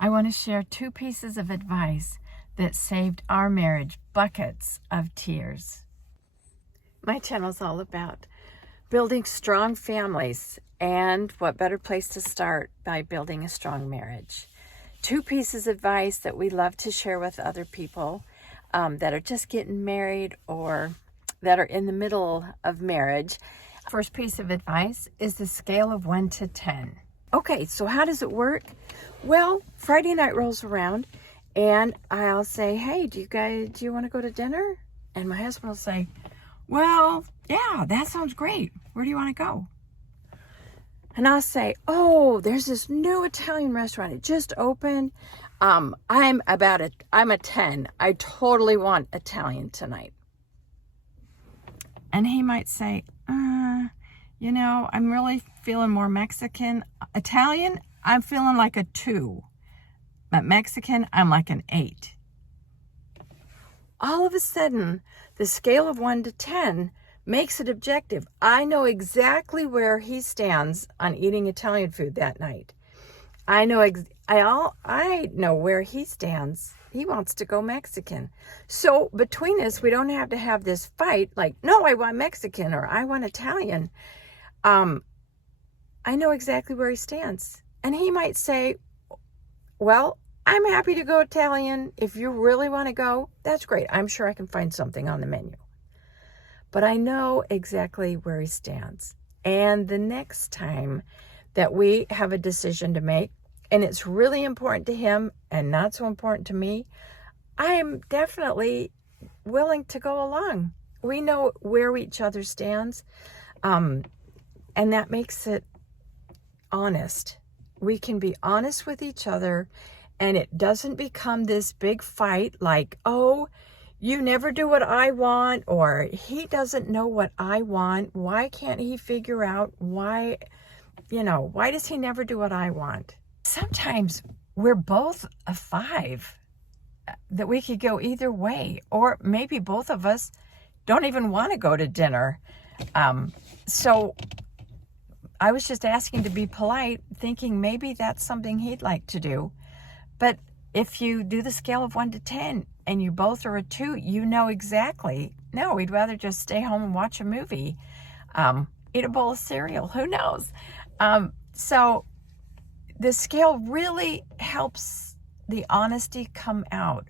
I want to share 2 pieces of advice that saved our marriage buckets of tears. My channel is all about building strong families, and what better place to start by building a strong marriage. 2 pieces of advice that we love to share with other people that are just getting married or that are in the middle of marriage. First piece of advice is the scale of 1 to 10. Okay, so how does it work? Well, Friday night rolls around and I'll say, hey, do you want to go to dinner? And my husband will say, well, yeah, that sounds great. Where do you want to go? And I'll say, oh, there's this new Italian restaurant. It just opened. I'm a 10. I totally want Italian tonight. And he might say, I'm really feeling more Mexican. Italian, I'm feeling like a 2. But Mexican, I'm like an 8. All of a sudden, the scale of 1 to 10 makes it objective. I know exactly where he stands on eating Italian food that night. I know where he stands. He wants to go Mexican. So between us, we don't have to have this fight like, no, I want Mexican or I want Italian. I know exactly where he stands. And he might say, well, I'm happy to go Italian. If you really want to go, that's great. I'm sure I can find something on the menu. But I know exactly where he stands. And the next time that we have a decision to make, and it's really important to him and not so important to me, I am definitely willing to go along. We know where each other stands, and that makes it honest. We can be honest with each other, and it doesn't become this big fight like, oh, you never do what I want, or he doesn't know what I want. Why can't he figure out why does he never do what I want? Sometimes we're both a 5, that we could go either way, or maybe both of us don't even want to go to dinner. So I was just asking to be polite, thinking maybe that's something he'd like to do. But if you do the scale of 1 to 10 and you both are a 2, you know exactly, no, we'd rather just stay home and watch a movie, eat a bowl of cereal, who knows? So the scale really helps the honesty come out.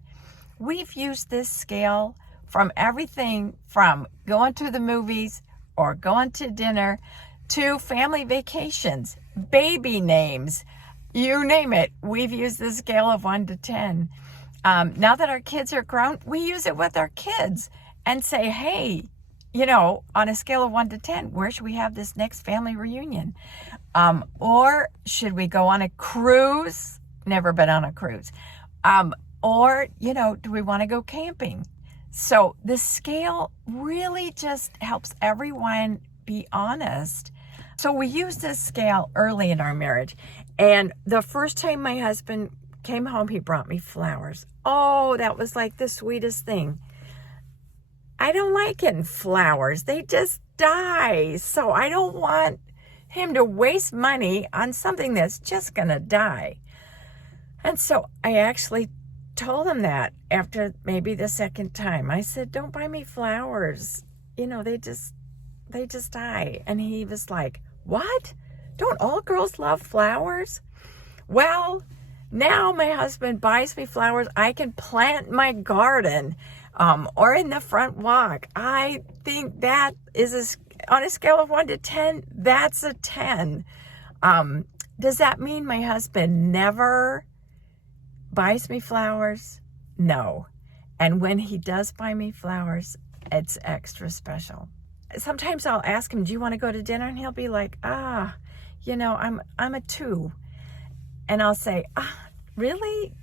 We've used this scale from everything from going to the movies or going to dinner to family vacations, baby names, you name it. We've used the scale of 1 to 10. Now that our kids are grown, we use it with our kids and say, hey, on a scale of 1 to 10, where should we have this next family reunion? Or should we go on a cruise? Never been on a cruise. Or, do we want to go camping? So the scale really just helps everyone be honest. So we used this scale early in our marriage. And the first time my husband came home, he brought me flowers. Oh, that was like the sweetest thing. I don't like getting flowers. They just die. So I don't want him to waste money on something that's just going to die. And so I actually told him that after maybe the second time. I said, don't buy me flowers. They just die. And he was like, what? Don't all girls love flowers? Well, now my husband buys me flowers. I can plant my garden or in the front walk. I think that is on a scale of 1 to 10, that's a 10. Does that mean my husband never buys me flowers? No. And when he does buy me flowers, it's extra special. Sometimes I'll ask him, do you want to go to dinner? And he'll be like, I'm a 2. And I'll say, really?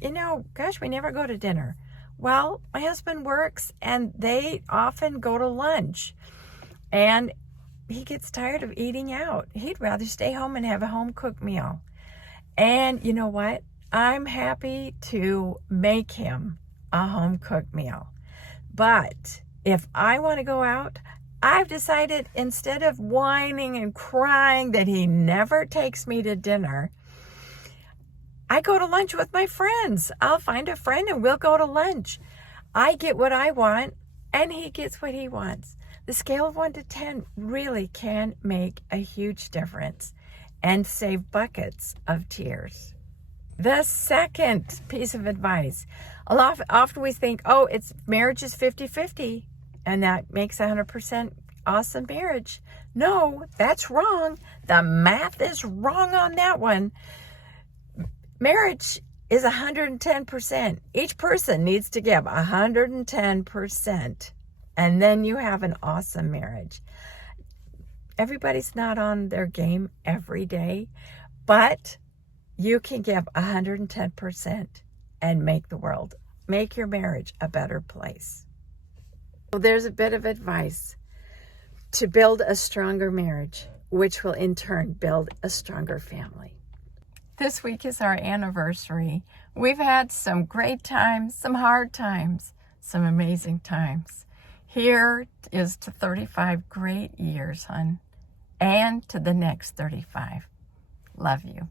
Gosh, we never go to dinner. Well, my husband works and they often go to lunch. And he gets tired of eating out. He'd rather stay home and have a home-cooked meal. And you know what? I'm happy to make him a home-cooked meal. But if I want to go out, I've decided instead of whining and crying that he never takes me to dinner, I go to lunch with my friends. I'll find a friend and we'll go to lunch. I get what I want and he gets what he wants. The scale of 1 to 10 really can make a huge difference and save buckets of tears. The second piece of advice, often we think, oh, marriage is 50-50 and that makes 100% awesome marriage. No, that's wrong. The math is wrong on that one. Marriage is 110%. Each person needs to give 110%. And then you have an awesome marriage. Everybody's not on their game every day, but you can give 110% and make your marriage a better place. So there's a bit of advice to build a stronger marriage, which will in turn build a stronger family. This week is our anniversary. We've had some great times, some hard times, some amazing times. Here is to 35 great years, hon, and to the next 35. Love you.